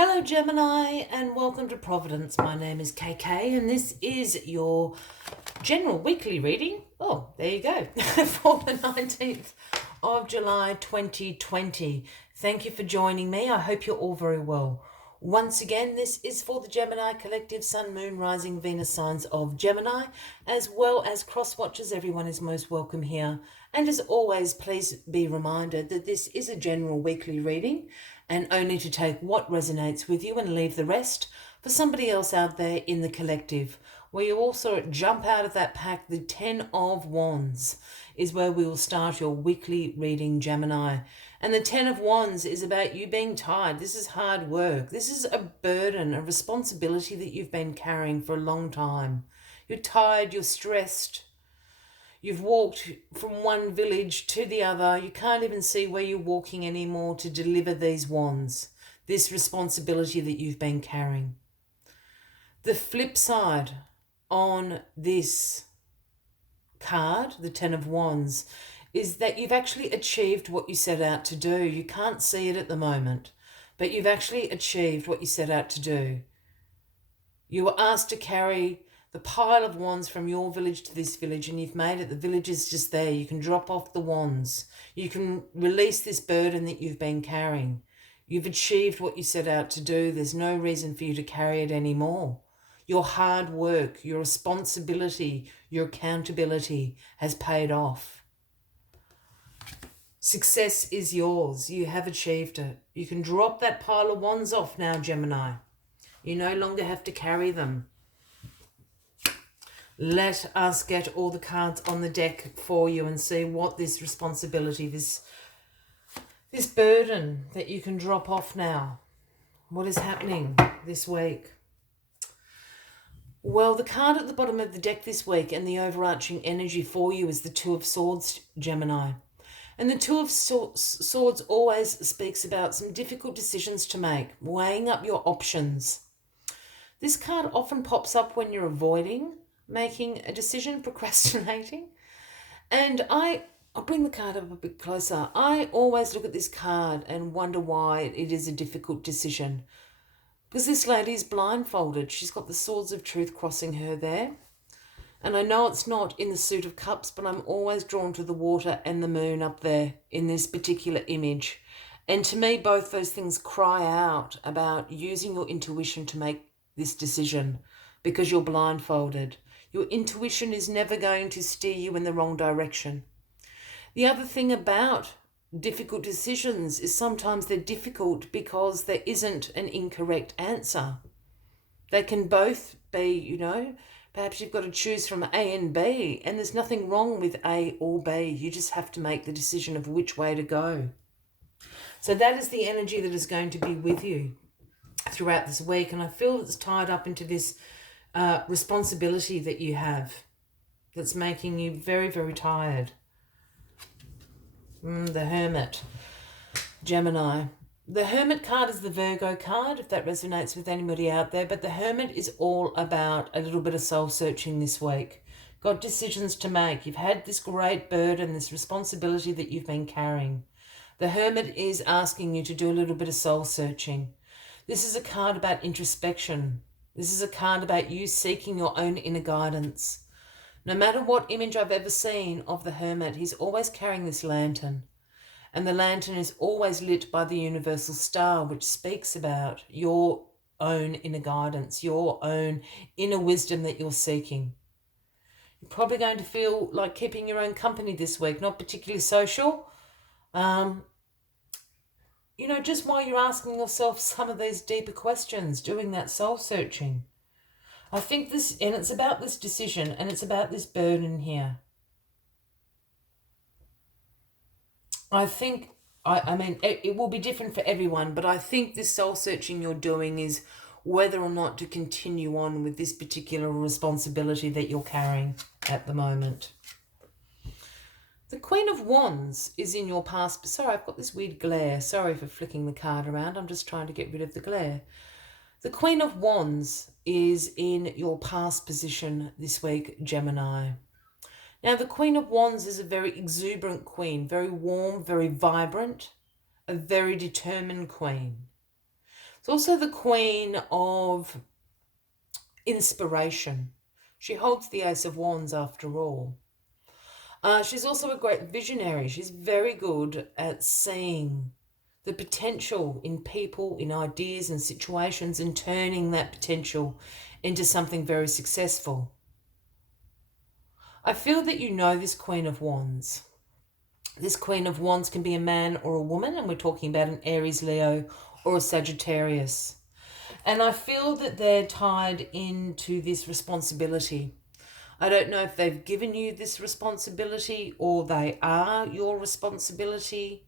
Hello Gemini and welcome to Providence. My name is KK and this is your general weekly reading. Oh, there you go. For the 19th of July 2020. Thank you for joining me. I hope you're all very well. Once again, this is for the Gemini Collective Sun, Moon, Rising, Venus signs of Gemini, as well as cross watchers. Everyone is most welcome here. And as always, please be reminded that this is a general weekly reading and only to take what resonates with you and leave the rest for somebody else out there in the collective. Where you also jump out of that pack, the 10 of Wands is where we will start your weekly reading, Gemini. And the 10 of Wands is about you being tired. This is hard work. This is a burden, a responsibility that you've been carrying for a long time. You're tired, you're stressed. You've walked from one village to the other. You can't even see where you're walking anymore to deliver these wands, this responsibility that you've been carrying. The flip side on this card, the 10 of Wands, is that you've actually achieved what you set out to do. You can't see it at the moment, but you've actually achieved what you set out to do. You were asked to carry the pile of wands from your village to this village, and you've made it. The village is just there. You can drop off the wands. You can release this burden that you've been carrying. You've achieved what you set out to do. There's no reason for you to carry it anymore. Your hard work, your responsibility, your accountability has paid off. Success is yours. You have achieved it. You can drop that pile of wands off now, Gemini. You no longer have to carry them. Let us get all the cards on the deck for you and see what this responsibility, this burden that you can drop off now. What is happening this week? Well, the card at the bottom of the deck this week and the overarching energy for you is the Two of Swords, Gemini. And the Two of Swords always speaks about some difficult decisions to make, weighing up your options. This card often pops up when you're avoiding making a decision, procrastinating. And I'll bring the card up a bit closer. I always look at this card and wonder why it is a difficult decision. Because this lady is blindfolded. She's got the Swords of Truth crossing her there. And I know it's not in the Suit of Cups, but I'm always drawn to the water and the moon up there in this particular image. And to me, both those things cry out about using your intuition to make this decision because you're blindfolded. Your intuition is never going to steer you in the wrong direction. The other thing about difficult decisions is sometimes they're difficult because there isn't an incorrect answer. They can both be, perhaps you've got to choose from A and B, and there's nothing wrong with A or B. You just have to make the decision of which way to go. So that is the energy that is going to be with you throughout this week, and I feel it's tied up into this responsibility that you have that's making you very, very tired. The Hermit, Gemini. The Hermit card is the Virgo card, if that resonates with anybody out there, but the Hermit is all about a little bit of soul searching this week. Got decisions to make. You've had this great burden, this responsibility that you've been carrying. The Hermit is asking you to do a little bit of soul searching. This is a card about introspection. This is a card about you seeking your own inner guidance. No matter what image I've ever seen of the Hermit, he's always carrying this lantern. And the lantern is always lit by the universal star, which speaks about your own inner guidance, your own inner wisdom that you're seeking. You're probably going to feel like keeping your own company this week, not particularly social. Just while you're asking yourself some of these deeper questions, doing that soul searching. I think it's about this decision and it's about this burden here. I think, it will be different for everyone, but I think this soul searching you're doing is whether or not to continue on with this particular responsibility that you're carrying at the moment. The Queen of Wands is in your past. Sorry, I've got this weird glare. Sorry for flicking the card around. I'm just trying to get rid of the glare. The Queen of Wands is in your past position this week, Gemini. Now, the Queen of Wands is a very exuberant queen, very warm, very vibrant, a very determined queen. It's also the Queen of Inspiration. She holds the Ace of Wands after all. She's also a great visionary. She's very good at seeing the potential in people, in ideas and situations, and turning that potential into something very successful. I feel that you know this Queen of Wands. This Queen of Wands can be a man or a woman, and we're talking about an Aries, Leo, or a Sagittarius. And I feel that they're tied into this responsibility. I don't know if they've given you this responsibility or they are your responsibility.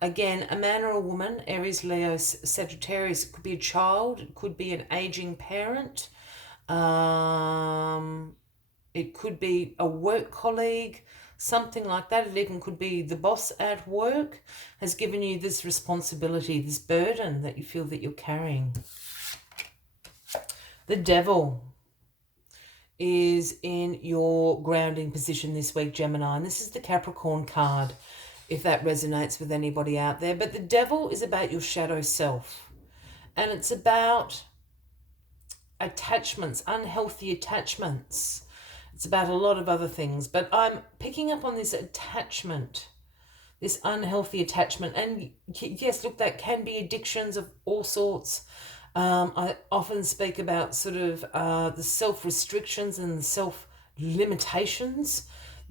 Again, a man or a woman, Aries, Leo, Sagittarius, it could be a child, it could be an aging parent, it could be a work colleague, something like that. It even could be the boss at work has given you this responsibility, this burden that you feel that you're carrying. The Devil is in your grounding position this week, Gemini, and this is the Capricorn card, if that resonates with anybody out there. But the Devil is about your shadow self, and it's about attachments, unhealthy attachments. It's about a lot of other things, but I'm picking up on this attachment, this unhealthy attachment. And yes, look, that can be addictions of all sorts. I often speak about sort of the self-restrictions and the self-limitations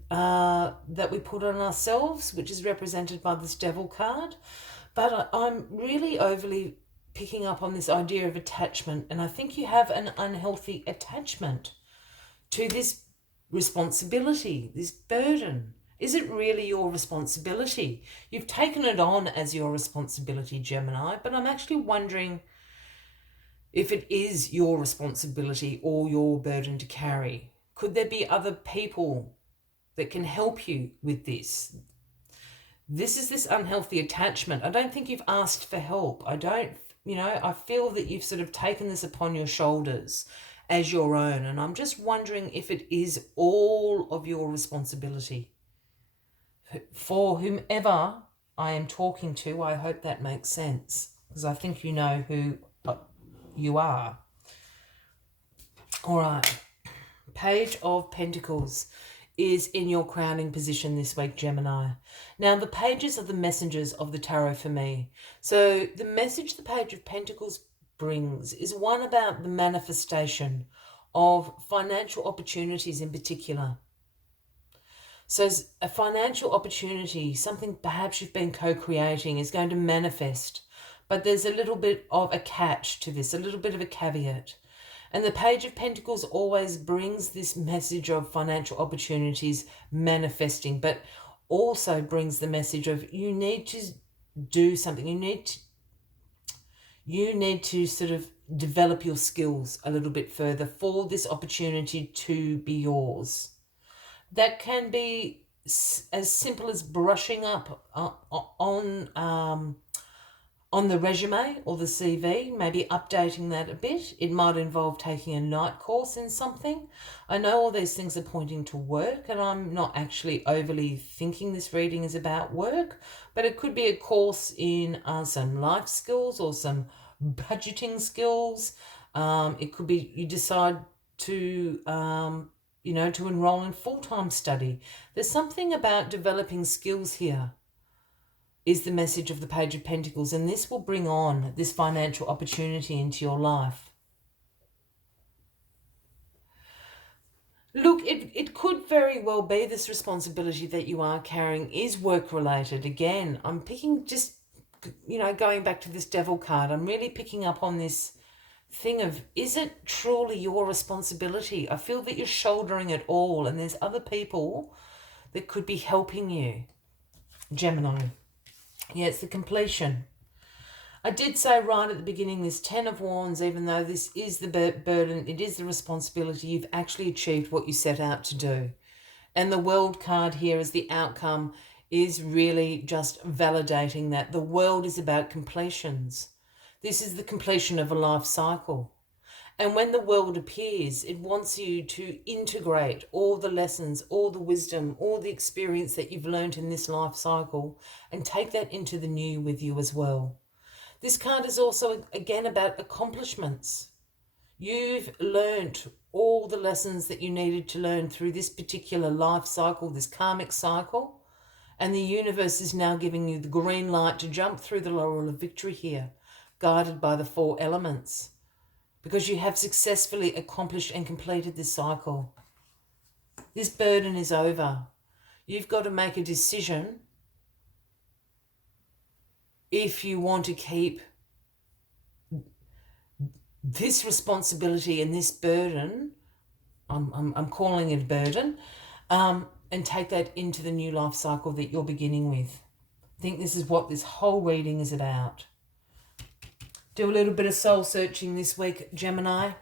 that we put on ourselves, which is represented by this Devil card. But I'm really overly picking up on this idea of attachment, and I think you have an unhealthy attachment to this responsibility, this burden. Is it really your responsibility? You've taken it on as your responsibility, Gemini, but I'm actually wondering if it is your responsibility or your burden to carry. Could there be other people that can help you with this? This is this unhealthy attachment. I don't think you've asked for help. I feel that you've sort of taken this upon your shoulders as your own, and I'm just wondering if it is all of your responsibility. For whomever I am talking to, I hope that makes sense, because I think you know who you are. All right, Page of Pentacles is in your crowning position this week, Gemini. Now, the pages are the messengers of the tarot for me. So the message the Page of Pentacles brings is one about the manifestation of financial opportunities in particular. So a financial opportunity, something perhaps you've been co-creating, is going to manifest, but there's a little bit of a catch to this, a little bit of a caveat. And the Page of Pentacles always brings this message of financial opportunities manifesting, but also brings the message of you need to do something. You need to sort of develop your skills a little bit further for this opportunity to be yours. That can be as simple as brushing up on the resume or the CV, maybe updating that a bit. It might involve taking a night course in something. I know all these things are pointing to work, and I'm not actually overly thinking this reading is about work, but it could be a course in some life skills or some budgeting skills. It could be you decide to to enroll in full-time study. There's something about developing skills here is the message of the Page of Pentacles, and this will bring on this financial opportunity into your life. Look, it could very well be this responsibility that you are carrying is work-related. Again, I'm picking just, going back to this Devil card, I'm really picking up on this thing of, is it truly your responsibility? I feel that you're shouldering it all, and there's other people that could be helping you, Gemini. Yeah, it's the completion. I did say right at the beginning, this 10 of Wands, even though this is the burden, it is the responsibility, you've actually achieved what you set out to do. And the World card here as the outcome is really just validating that the world is about completions. This is the completion of a life cycle. And when the world appears, it wants you to integrate all the lessons, all the wisdom, all the experience that you've learned in this life cycle and take that into the new with you as well. This card is also, again, about accomplishments. You've learnt all the lessons that you needed to learn through this particular life cycle, this karmic cycle, and the universe is now giving you the green light to jump through the laurel of victory here, guided by the 4 elements, because you have successfully accomplished and completed this cycle. This burden is over. You've got to make a decision if you want to keep this responsibility and this burden, I'm calling it a burden, and take that into the new life cycle that you're beginning with. I think this is what this whole reading is about. Do a little bit of soul searching this week, Gemini.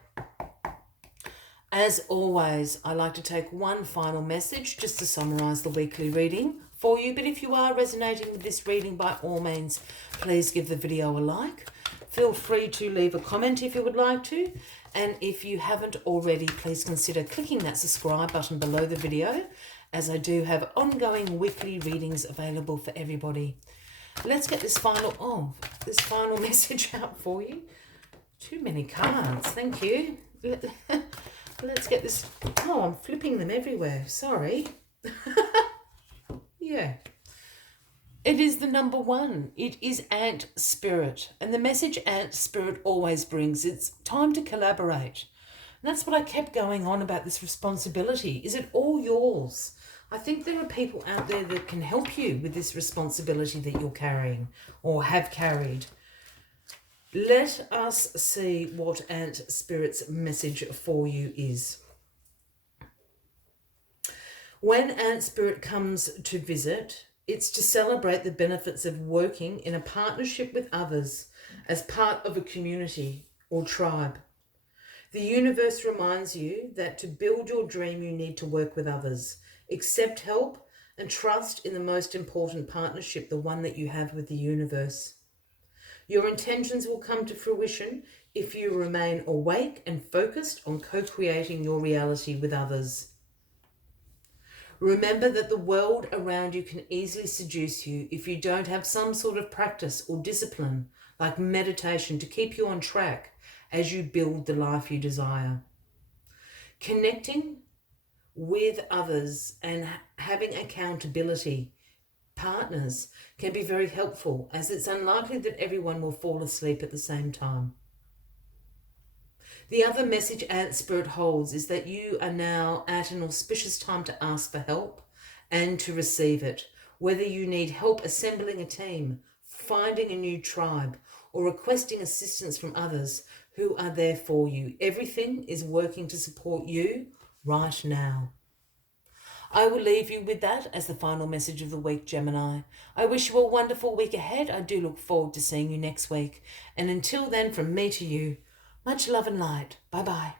As always, I like to take one final message just to summarize the weekly reading for you. But if you are resonating with this reading, by all means, please give the video a like. Feel free to leave a comment if you would like to. And if you haven't already, please consider clicking that subscribe button below the video, as I do have ongoing weekly readings available for everybody. Let's get this final message out for you. Too many cards, thank you. Let's get this. Oh, I'm flipping them everywhere. Sorry. Yeah. It is the number 1. It is Ant Spirit. And the message Ant Spirit always brings, it's time to collaborate. And that's what I kept going on about, this responsibility. Is it all yours? I think there are people out there that can help you with this responsibility that you're carrying or have carried. Let us see what Ant Spirit's message for you is. When Ant Spirit comes to visit, it's to celebrate the benefits of working in a partnership with others as part of a community or tribe. The universe reminds you that to build your dream, you need to work with others, accept help, and trust in the most important partnership, the one that you have with the universe. Your intentions will come to fruition if you remain awake and focused on co-creating your reality with others. Remember that the world around you can easily seduce you if you don't have some sort of practice or discipline, like meditation, to keep you on track as you build the life you desire. Connecting with others and having accountability partners can be very helpful, as it's unlikely that everyone will fall asleep at the same time. The other message Ant Spirit holds is that you are now at an auspicious time to ask for help and to receive it. Whether you need help assembling a team, finding a new tribe, or requesting assistance from others who are there for you, everything is working to support you right now. I will leave you with that as the final message of the week, Gemini. I wish you a wonderful week ahead. I do look forward to seeing you next week. And until then, from me to you, much love and light. Bye-bye.